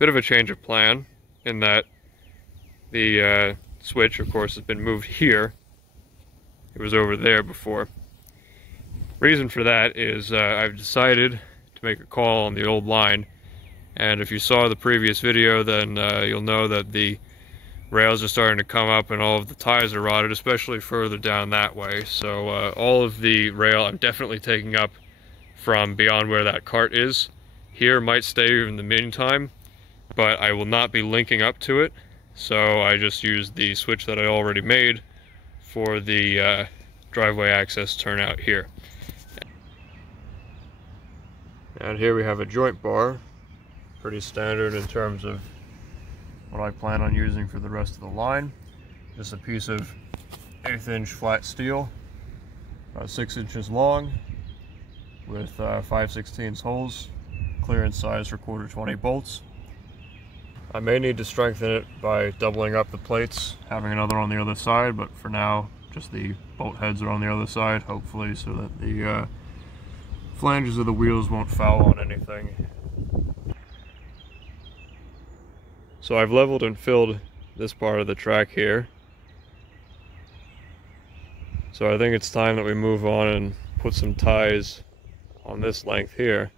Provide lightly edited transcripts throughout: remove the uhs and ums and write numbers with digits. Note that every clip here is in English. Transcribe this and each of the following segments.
bit of a change of plan in that the switch, of course, has been moved here. It was over there before. Reason for that is I've decided to make a call on the old line, and if you saw the previous video, then you'll know that the rails are starting to come up and all of the ties are rotted, especially further down that way. So all of the rail I'm definitely taking up from beyond where that cart is. Here might stay in the meantime, but I will not be linking up to it. So I just used the switch that I already made for the driveway access turnout here. And here we have a joint bar, pretty standard in terms of what I plan on using for the rest of the line. Just a piece of 1/8" flat steel, about 6 inches long, with 5/16 holes, clearance size for 1/4-20 bolts. I may need to strengthen it by doubling up the plates, having another on the other side, but for now, just the bolt heads are on the other side, hopefully, so that the flanges of the wheels won't foul on anything. So I've leveled and filled this part of the track here. So I think it's time that we move on and put some ties on this length here.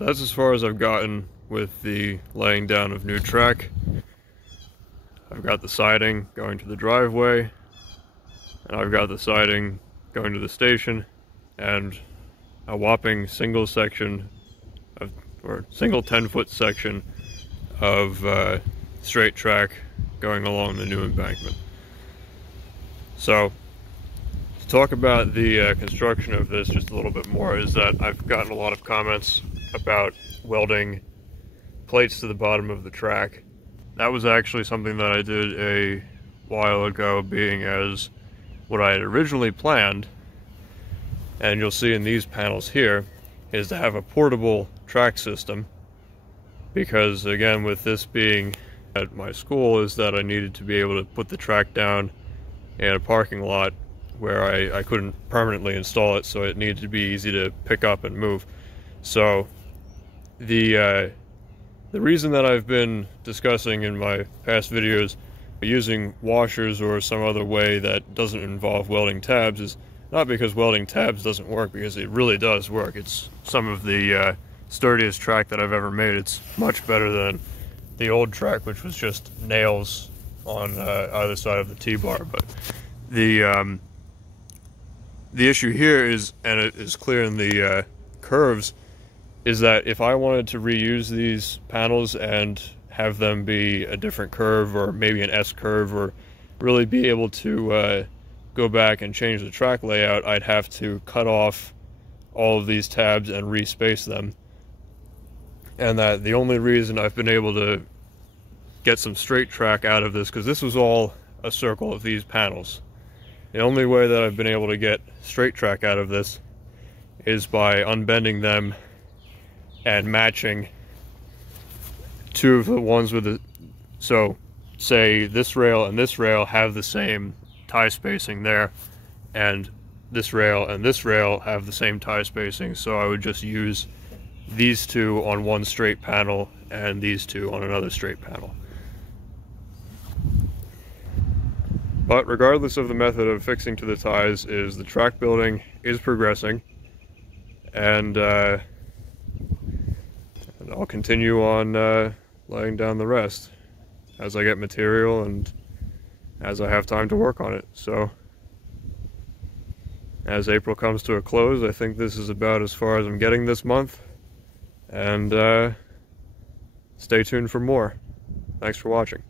So that's as far as I've gotten with the laying down of new track. I've got the siding going to the driveway, and I've got the siding going to the station, and a whopping single section of, or single 10-foot section of straight track going along the new embankment. So to talk about the construction of this just a little bit more, is that I've gotten a lot of comments about welding plates to the bottom of the track. That was actually something that I did a while ago, being as what I had originally planned, and you'll see in these panels here, is to have a portable track system, because again, with this being at my school, is that I needed to be able to put the track down in a parking lot where I couldn't permanently install it, so it needed to be easy to pick up and move. So the reason that I've been discussing in my past videos using washers or some other way that doesn't involve welding tabs is not because welding tabs doesn't work, because it really does work. It's some of the sturdiest track that I've ever made. It's much better than the old track, which was just nails on either side of the T-bar. But the issue here is, and it is clear in the curves, is that if I wanted to reuse these panels and have them be a different curve, or maybe an S curve, or really be able to go back and change the track layout, I'd have to cut off all of these tabs and respace them. And that the only reason I've been able to get some straight track out of this, because this was all a circle of these panels, the only way that I've been able to get straight track out of this is by unbending them and matching two of the ones with the, so say this rail and this rail have the same tie spacing there, and this rail and this rail have the same tie spacing, so I would just use these two on one straight panel and these two on another straight panel. But regardless of the method of fixing to the ties, is the track building is progressing, and I'll continue on laying down the rest as I get material and as I have time to work on it. So as April comes to a close, I think this is about as far as I'm getting this month, and stay tuned for more. Thanks for watching.